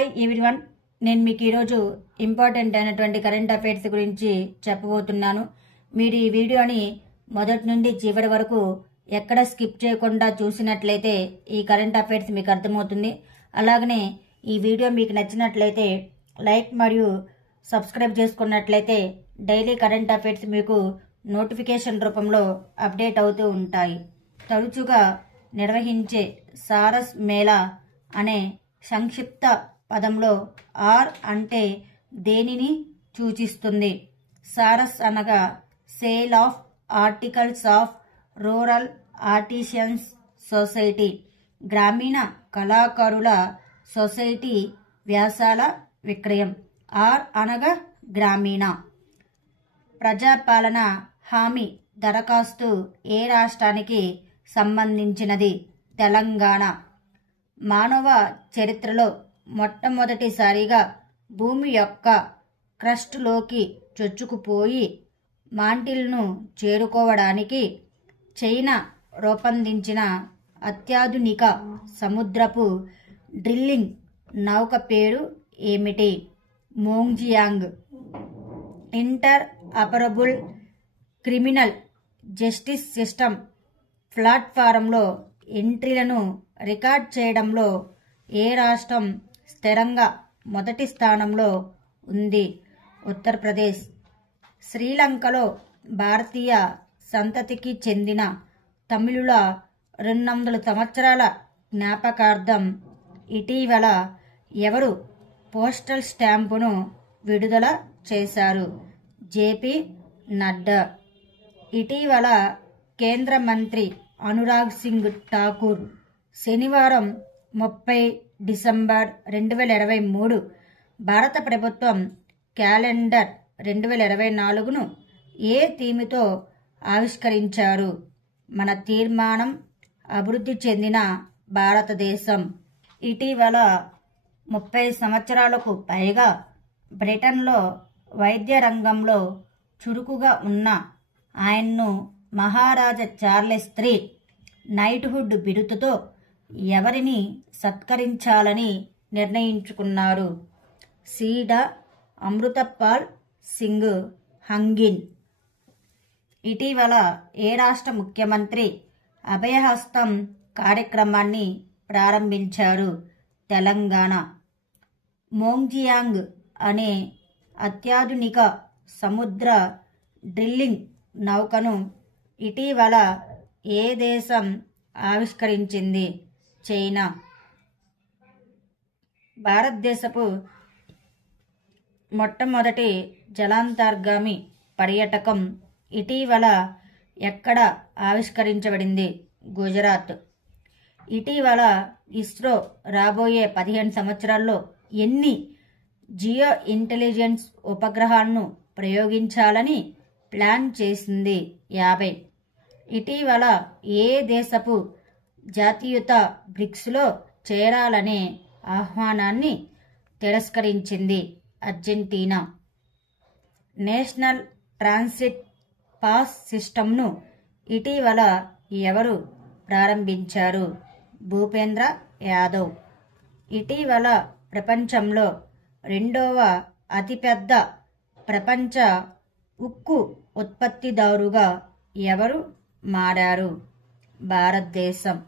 Hi everyone, నేను మీకు ఈరోజు ఇంపార్టెంట్ అయినటువంటి కరెంట్ అఫైర్స్ గురించి చెప్పబోతున్నాను. మీరు ఈ వీడియోని మొదటి నుండి చివరి వరకు ఎక్కడ స్కిప్ చేయకుండా చూసినట్లయితే ఈ కరెంట్ అఫైర్స్ మీకు అర్థమవుతుంది. అలాగనే ఈ వీడియో మీకు నచ్చినట్లయితే లైక్ మరియు సబ్స్క్రైబ్ చేసుకున్నట్లయితే డైలీ కరెంట్ అఫైర్స్ మీకు నోటిఫికేషన్ రూపంలో అప్డేట్ అవుతూ ఉంటాయి. తరచుగా నిర్వహించే సారస్ మేళా అనే సంక్షిప్త పదంలో ఆర్ అంటే దేనిని సూచిస్తుంది? సారస్ అనగా sale of articles of rural artisans society, గ్రామీణ కళాకారుల సొసైటీ వ్యాసాల విక్రయం. ఆర్ అనగా గ్రామీణ. ప్రజాపాలన హామీ దరఖాస్తు ఏ రాష్ట్రానికి సంబంధించినది? తెలంగాణ. మానవ చరిత్రలో మొట్టమొదటిసారిగా భూమి యొక్క క్రస్ట్లోకి చొచ్చుకుపోయి మాంటిల్ను చేరుకోవడానికి చైనా రూపొందించిన అత్యాధునిక సముద్రపు డ్రిల్లింగ్ నౌక పేరు ఏమిటి? మోంగ్జియాంగ్. Interoperable criminal justice system ప్లాట్ఫారంలో ఎంట్రీలను రికార్డ్ చేయడంలో ఏ రాష్ట్రం స్థిరంగా మొదటి స్థానంలో ఉంది? ఉత్తరప్రదేశ్. శ్రీలంకలో భారతీయ సంతతికి చెందిన తమిళుల 200 సంవత్సరాల జ్ఞాపకార్థం ఇటీవల ఎవరు పోస్టల్ స్టాంపును విడుదల చేశారు? జేపీ నడ్డా. ఇటీవల కేంద్ర మంత్రి అనురాగ్ సింగ్ ఠాకూర్ శనివారం 30 డిసెంబర్ 2023 భారత ప్రభుత్వం క్యాలెండర్ 2024ను ఏ థీమ్తో ఆవిష్కరించారు? మన తీర్మానం, అభివృద్ధి చెందిన భారతదేశం. ఇటీవల 30 సంవత్సరాలకు పైగా బ్రిటన్లో వైద్య రంగంలో చురుకుగా ఉన్న ఆయన్ను మహారాజా చార్లెస్ III నైట్హుడ్ బిరుదుతో ఎవరిని సత్కరించాలని నిర్ణయించుకున్నారు? సీడా అమృతపాల్ సింగ్ హంగిన్. ఇటీవల ఏ రాష్ట్ర ముఖ్యమంత్రి అభయహస్తం కార్యక్రమాన్ని ప్రారంభించారు? తెలంగాణ. మోంగ్జియాంగ్ అనే అత్యాధునిక సముద్ర డ్రిల్లింగ్ నౌకను ఇటీవల ఏ దేశం ఆవిష్కరించింది? చైనా. భారతదేశపు మొట్టమొదటి జలాంతర్గామి పర్యాటకం ఇటీవల ఎక్కడ ఆవిష్కరించబడింది? గుజరాత్. ఇటీవల ఇస్రో రాబోయే 15 సంవత్సరాల్లో ఎన్ని జియో ఇంటెలిజెన్స్ ఉపగ్రహాలను ప్రయోగించాలని ప్లాన్ చేసింది? 50. ఇటీవల ఏ దేశపు జాతీయత బ్రిక్స్లో చేరాలనే ఆహ్వానాన్ని తిరస్కరించింది? అర్జెంటీనా. నేషనల్ ట్రాన్సిట్ పాస్ సిస్టమ్ను ఇటీవల ఎవరు ప్రారంభించారు? భూపేంద్ర యాదవ్. ఇటీవల ప్రపంచంలో 2వ అతిపెద్ద ప్రపంచ ఉక్కు ఉత్పత్తిదారుగా ఎవరు మారారు? భారతదేశం.